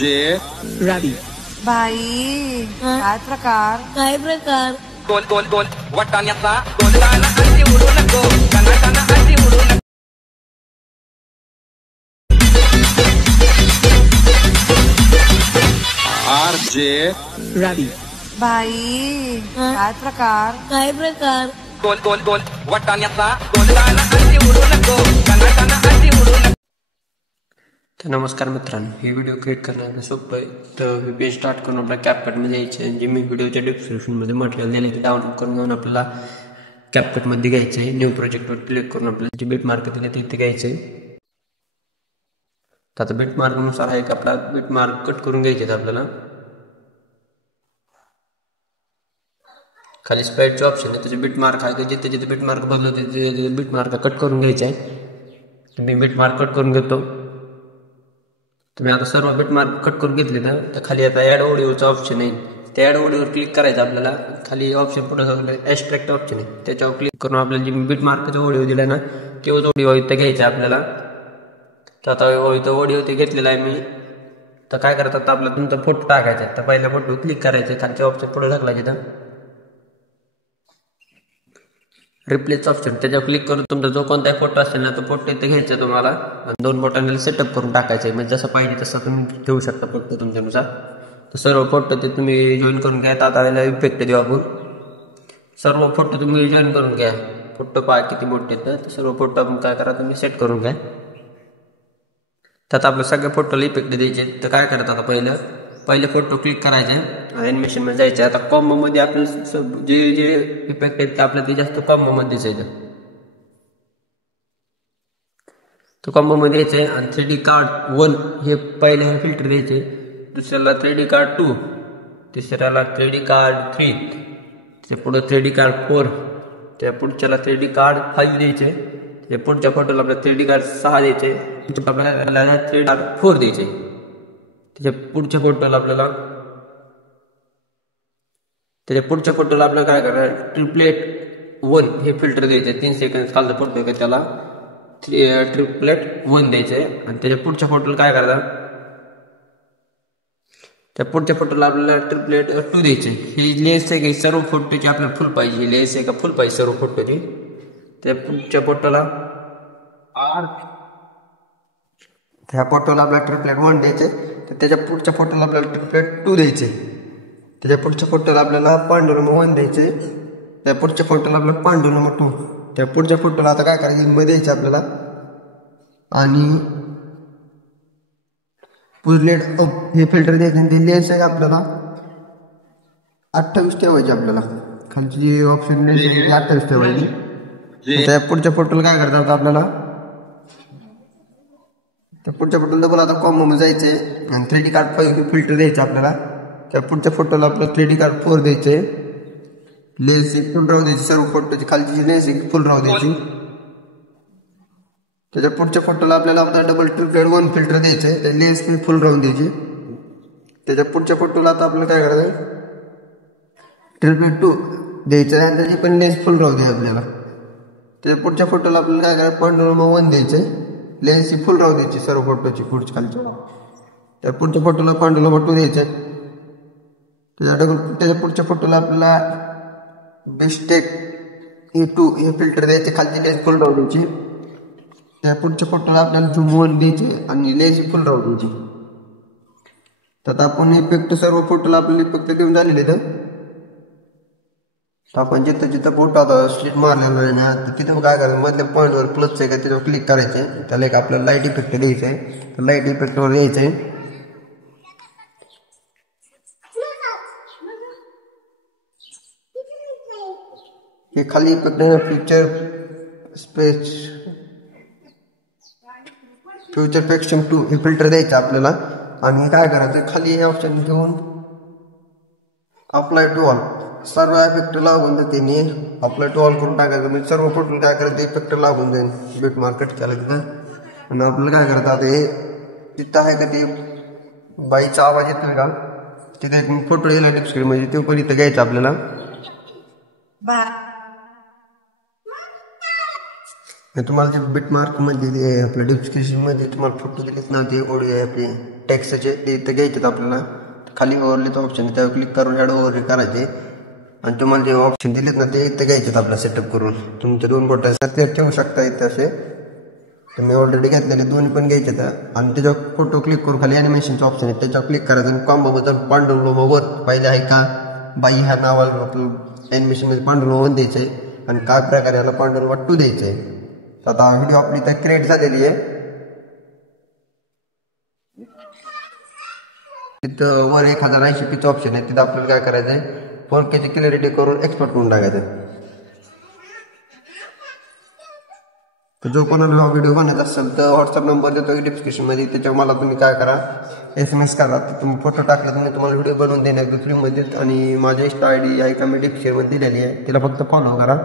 RJ रवी बाई काय प्रकार गोल गोल गोल वाटाण्याचा गोलगाला अशी उडू नको कनाकाना अशी उडू नको RJ रवी बाई काय प्रकार गोल गोल गोल वाटाण्याचा गोलगाला अशी उडू नको कनाकाना अशी उडू नको। तर नमस्कार मित्रांनो, हे व्हिडिओ क्रिएट करण्याचं सोपं आहे. तर पेज स्टार्ट करून आपल्याला कॅपकटमध्ये यायचं आहे. जे मी व्हिडिओच्या डिस्क्रिप्शनमध्ये मटेरियल दिले ते डाउनलोड करून घेऊन आपल्याला कॅपकटमध्ये घ्यायचं आहे. न्यू प्रोजेक्टवर क्लिक करून आपल्याला जे बीट मार्क दिले ते इथे घ्यायचं आहे. तर आता बीट मार्कनुसार आहे की आपला बीट मार्क कट करून घ्यायचे आहेत. आपल्याला खाली स्प्रेडचे ऑप्शन आहे, त्याचे बीट मार्क आहे, जिथे जिथे बीट मार्क बदलतो तिथे बीट मार्क कट करून घ्यायचे आहे. तर मी बीट मार्क कट करून घेतो. तुम्ही आता सर्व बीट मार्क कट करून घेतले ना, तर खाली आता ॲड ऑडिओचा ऑप्शन आहे. त्या ॲड ऑडिओवर क्लिक करायचं आपल्याला. खाली ऑप्शन पुढे एक्स्ट्रॅक्ट ऑप्शन आहे, त्याच्यावर क्लिक करून आपल्याला जे बीट मार्कचा ऑडिओ दिला ना तेवढं ऑडिओ इथं घ्यायचा आपल्याला. तर आता इथं ऑडिओ ते घेतलेला आहे मी. तर काय करतात, तर आपला तुमचा फोटो टाकायचा आहे. तर पहिला फोटो क्लिक करायचा, खालच्या ऑप्शन पुढे टाकलायचे. तर रिप्लेस ऑप्शन त्याच्यावर क्लिक करून तुमचा जो कोणताही फोटो असेल ना तो फोटो इथे घ्यायचा तुम्हाला आणि 2 बोटांनी सेटअप करून टाकायचं आहे. म्हणजे जसं पाहिजे तसं तुम्ही ठेवू शकता फोटो तुमच्यानुसार. तर सर्व फोटो ते तुम्ही जॉईन करून घ्या. आता इफेक्ट देऊ आपण. सर्व फोटो तुम्ही जॉईन करून घ्या. फोटो पहा किती मोठे आहेत. तर सर्व फोटो आपण काय करा, तुम्ही सेट करून घ्या. तर आता आपल्या सगळ्या फोटोला इफेक्ट द्यायचे. तर काय करतात, आता पहिले फोटो क्लिक करायचे, ॲनिमेशन मध्ये जायचं. आता कॉम्बो मध्ये आपल्याला जे जे इफेक्ट आहेत ते आपल्याला ते जास्त कॉम्बो मध्ये दिसायचं. तो कॉम्बो मध्ये यायचे आणि 3D कार्ड 1 हे पहिल्याला फिल्टर द्यायचे, दुसऱ्याला 3D कार्ड 2, तिसऱ्याला 3D कार्ड 3, त्याच्या पुढे 3D कार्ड 4, त्या पुढच्याला 3D कार्ड 5 द्यायचे, त्या पुढच्या फोटोला आपल्याला 3D कार्ड 6 द्यायचे, आपल्याला 3D कार्ड 4 द्यायचे. त्याच्या पुढच्या फोटोला आपल्याला काय करायचं, ट्रिपलेट 1 हे फिल्टर द्यायचे. 3 सेकंद खालचा फोटो का त्याला ट्रिपलेट 1 द्यायचे. आणि त्याच्या पुढच्या फोटोला काय करायचं, त्या पुढच्या फोटोला आपल्याला ट्रिपलेट 2 द्यायचे. ही लेन्स आहे की सर्व फोटोची आपल्याला फुल पाहिजे, लेन्स आहे का फुल पाहिजे सर्व फोटोची. त्या पुढच्या फोटोला आपल्याला ट्रिपलेट 1 द्यायचे. तर त्याच्या पुढच्या फोटोला आपल्याला ट्रिपलेट 2 द्यायचे. त्याच्या पुढच्या फोटोला आपल्याला पांडुरंग 1 द्यायचे. त्या पुढच्या फोटोला आपल्याला पांडुरंग 2. त्या पुढच्या फोटोला आता काय करायचं, मध्ये द्यायचे आपल्याला. आणि पुजलेट हे फिल्टर द्यायचे. आणि ते लेन्स आहे आपल्याला 28 ठेवायचे. आपल्याला खालची जे ऑप्शन लेन्स आहे 28 ठेवायची. त्या पुढच्या फोटोला काय करतात, आपल्याला त्या पुढच्या फोटोला डबल आता कॉम्बो मध्ये जायचे आणि 3D कार्ड 5 फिल्टर द्यायचे आपल्याला. त्या पुढच्या फोटोला आपल्याला 3D कार्ड 4 द्यायचे. लेन्स एक फुल राहू द्यायची, सर्व फोटोची खालची जी लेन्स एक फुल राहू द्यायची. त्याच्या पुढच्या फोटोला आपल्याला डबल ट्रिपलेट 1 फिल्टर द्यायचे, त्या लेन्स फुल राहून द्यायची. त्याच्या पुढच्या फोटोला आता आपल्याला काय करायचं, ट्रिपलेट 2 द्यायचं आणि त्याची पण लेन्स फुल राहू द्यायची आपल्याला. त्याच्या पुढच्या फोटोला आपल्याला काय करायचं, पांडुरंग 1 द्यायचे, लेन्स ही फुल राहू द्यायची सर्व फोटोची पुढच्या खालच्या. त्या पुढच्या फोटोला पांडुरंग 2 द्यायचे. त्याच्या पुढच्या फोटोला आपल्याला बेस्टेक हे 2 हे फिल्टर द्यायचे, खालची लेन्स फुल राहू द्यायची. त्या पुढच्या फोटोला आपल्याला झूम 1 द्यायचे आणि लेन्स फुल राहू द्यायची. तर आपण इफेक्ट सर्व फोटोला आपल्याला इफेक्ट देऊन झालेले. तर आपण जिथं फोटो आता स्ट्रीट मारलेला आहे ना, तर तिथं काय करायचं, मधल्या पॉईंटवर प्लस आहे का त्याच्यावर क्लिक करायचे. त्याला एक आपल्याला लाईट इफेक्ट द्यायचा आहे. तर लाईट इफेक्टवर द्यायचं आहे. हे खाली इफेक्ट फ्युचर पेक्शन 2 हे फिल्टर द्यायचं आपल्याला. आणि काय करायचं, खाली हे ऑप्शन घेऊन अप्लाय टू ऑल सर्व इफेक्ट लागून जाते. अप्लाय टू ऑल करून टाकायचं, म्हणजे सर्व फोटो काय करायचं इफेक्ट लागून जाईल बीट मार्केट केला तिथं. आणि आपल्याला काय करतात, हे तिथं आहे का ते बाईचा आवाज येतोय का, तिथे एक फोटो येईल डिस्क्रिप्शन म्हणजे ते पण इथं घ्यायचं आपल्याला. तुम्हाला जे बिटमार्क मध्ये आपल्या डिस्क्रिप्शन मध्ये तुम्हाला फोटो दिलेच नव्हते ऑडिओ आपले टेक्स्टचे ते इथं घ्यायचे आपल्याला. खाली ओव्हरलेचं ऑप्शन आहे त्यावर क्लिक करून ॲड ओव्हरले करायचे आणि तुम्हाला जे ऑप्शन दिलेत ना ते इथं घ्यायचे आपल्याला सेटअप करून. तुमच्या 2 बोटं ते ठेवू शकता इथे असे. तुम्ही ऑलरेडी घेतलेले दोन्ही पण घ्यायचे आणि त्याच्यावर फोटो क्लिक करून खाली ॲनिमेशनचं ऑप्शन आहे त्याच्यावर क्लिक करायचं आणि कॉम्बोमध्ये पांडुरंग वर पाहिजे आहे का बाई ह्या नावाला आपलं ॲनिमेशनमध्ये पांडुरंग 1 द्यायचं आहे आणि काय प्रकारे याला पांडुरंग 2 द्यायचं आहे. आता व्हिडिओ आपली तर क्रिएट झालेली आहे. तिथं वर 1080p ऑप्शन आहे तिथं आपल्याला काय करायचं आहे 4K ची क्लॅरिटी करून एक्सपोर्ट करून टाकायचं. तर जो कोणाला हा व्हिडिओ बनायचा असेल तर व्हॉट्सअप नंबर देतो डिस्क्रिप्शनमध्ये त्याच्यावर मला तुम्ही काय करा SMS करा. तुम्ही फोटो टाकला तुम्ही तुम्हाला व्हिडिओ बनवून देणार फ्रीमध्ये आणि माझी Insta ID आहे का मी डिस्क्रिप्शनमध्ये दिलेली आहे तिला फक्त फॉलो करा.